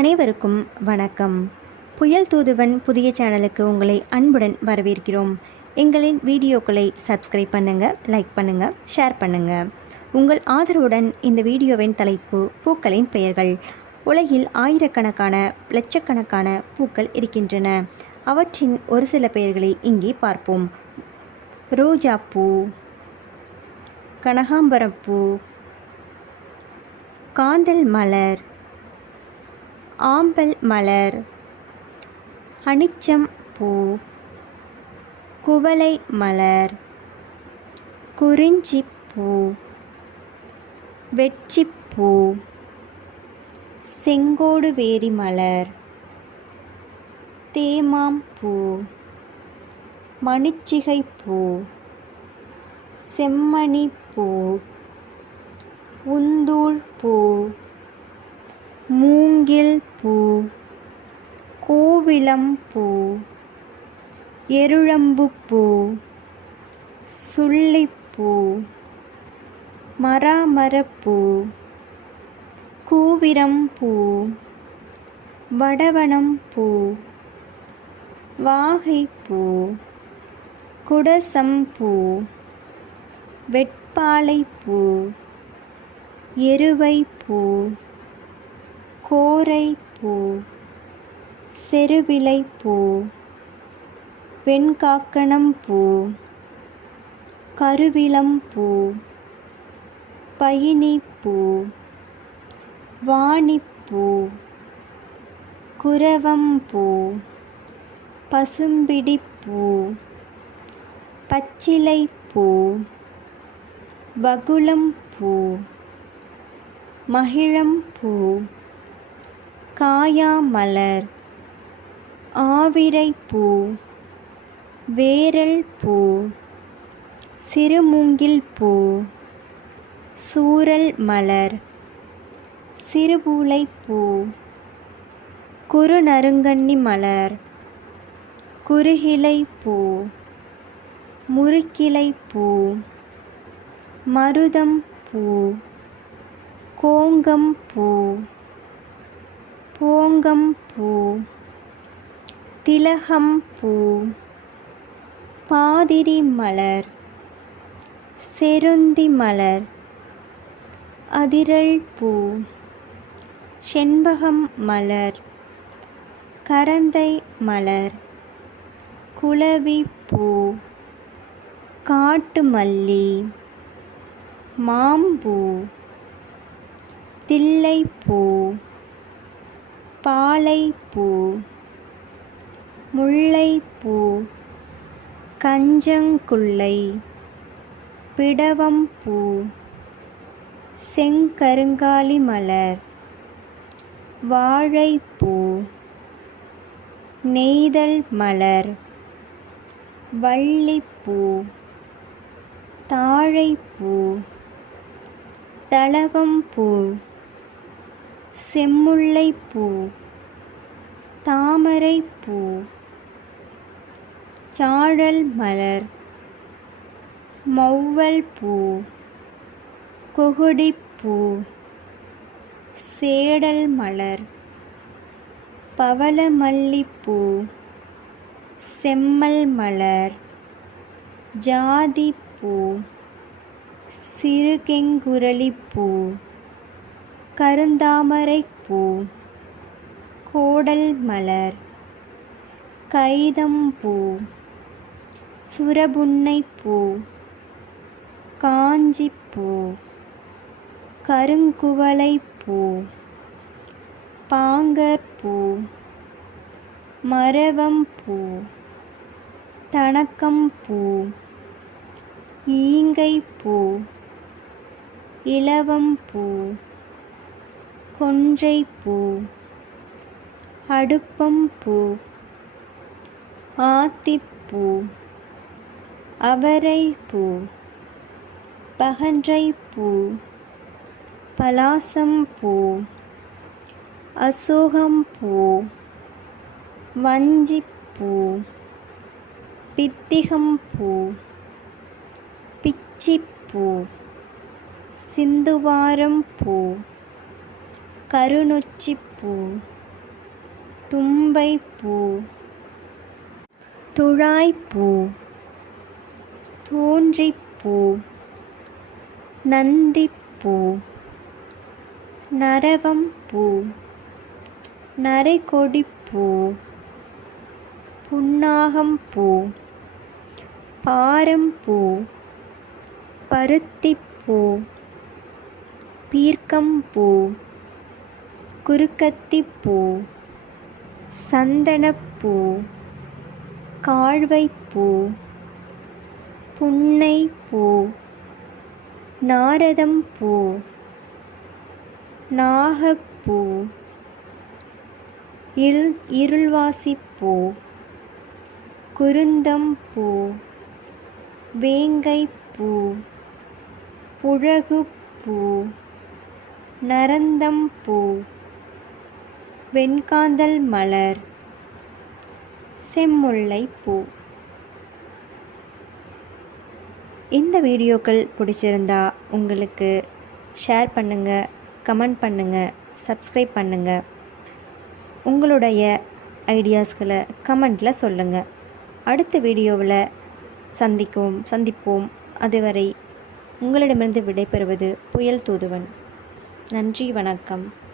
அனைவருக்கும் வணக்கம். புயல் தூதுவன் புதிய சேனலுக்கு உங்களை அன்புடன் வரவேற்கிறோம். எங்களின் வீடியோக்களை சப்ஸ்கிரைப் பண்ணுங்கள் லைக் பண்ணுங்கள் ஷேர் பண்ணுங்கள் உங்கள் ஆதரவுடன் இந்த வீடியோவின் தலைப்பு பூக்களின் பெயர்கள். உலகில் ஆயிரக்கணக்கான லட்சக்கணக்கான பூக்கள் இருக்கின்றன. அவற்றின் ஒரு சில பெயர்களை இங்கே பார்ப்போம். ரோஜா பூ கனகாம்பரம் கனகாம்பரப்பூ காந்தல் மலர் ஆம்பல் மலர். அனிச்சம் பூ. குவளை மலர். குறிஞ்சிப்பூ வெட்சிப்பூ செங்கோடு வேரி மலர். தேமாம்பூ மணிச்சிகைப்பூ செம்மணிப்பூ உந்தூள் பூ. மூங்கில் பூ கோவிலம் பூ எருழம்புப்பூ சுள்ளிப்பூ மராமரப்பூ கூவிரம்பூ வடவனம்பூ வாகைப்பூ குடசம்பூ வெட்பாலைப்பூ எருவைப்பூ கோரைப்பூ பூ வெண்காக்கணம்பூ கருவிளம்பூ பயினிப்பூ வாணிப்பூ குரவம்பூ பசும்பிடிப்பூ பச்சிலைப்பூ வகுளம்பூ மகிழம்பூ. காயாமலர். ஆவிரைப்பூ வேரல் பூ சிறுமூங்கில் பூ சூரல் மலர் சிறுபூளைப்பூ குறுநறுங்கண்ணி மலர் குறுகிளைப்பூ முறுக்கிளைப்பூ மருதம் பூ கோங்கம் பூ போங்கம் பூ திலகம் பூ பாதிரி மலர் செருந்தி மலர் அதிரல் பூ செண்பகம் மலர் கரந்தை மலர் குளவி பூ காட்டு மல்லி மாம்பூ தில்லைப்பூ பாலைப்பூ முல்லைப்பூ கஞ்சங்குள்ளை பிடவம்பூ செங்கருங்காலி மலர் வாழைப்பூ நெய்தல் மலர் வள்ளிப்பூ தாழைப்பூ தளவம்பூ. செம்முல்லைப்பூ தாமரைப்பூ சாழல் மலர் மௌவல் பூ கொகுடிப்பூ சேடல் மலர் பவளமல்லிப்பூ செம்மல் மலர் ஜாதிப்பூ கருந்தாமரை பூ. கோடல் மலர். கைதம்பூ சுரபுன்னைப்பூ காஞ்சிப்பூ கருங்குவளைப்பூ பாங்கற்பூ மரவம்பூ தணக்கம்பூ ஈங்கைப்பூ இலவம்பூ கொன்றைப்பூ அடுப்பம்பூ ஆத்திப்பூ அவரைப்பூ பகன்றைப்பூ பலாசம்பூ அசோகம்பூ வஞ்சிப்பூ பித்திகம்பூ பிச்சிப்பூ சிந்துவாரம் பூ கருநொச்சிப்பூ தும்பைப்பூ துழாய்ப்பூ தோன்றிப்பூ நந்திப்பூ நரவம்பூ நரைகொடிப்பூ புன்னாகம்பூ பாரம்பூ பருத்திப்பூ பீர்க்கம்பூ குறுக்கத்திப்பூ சந்தனப்பூ காழ்வைப்பூ புன்னைப்பூ நாரதம்பூ நாகப்பூ இருள் இருள்வாசிப்பூ குருந்தம்பூ வேங்கைப்பூ புழகுப்பூ நரந்தம்பூ வெண்காந்தல் மலர். செம்முல்லை பூ. இந்த வீடியோக்கள் பிடிச்சிருந்தா உங்களுக்கு ஷேர் பண்ணுங்கள் கமெண்ட் பண்ணுங்கள் சப்ஸ்கிரைப் பண்ணுங்கள் உங்களுடைய ஐடியாஸ்களை கமெண்ட்டில் சொல்லுங்கள் அடுத்த வீடியோவில் சந்திக்கும் சந்திப்போம். அதுவரை உங்களிடமிருந்து விடைபெறுவது புயல் தூதுவன். நன்றி வணக்கம்.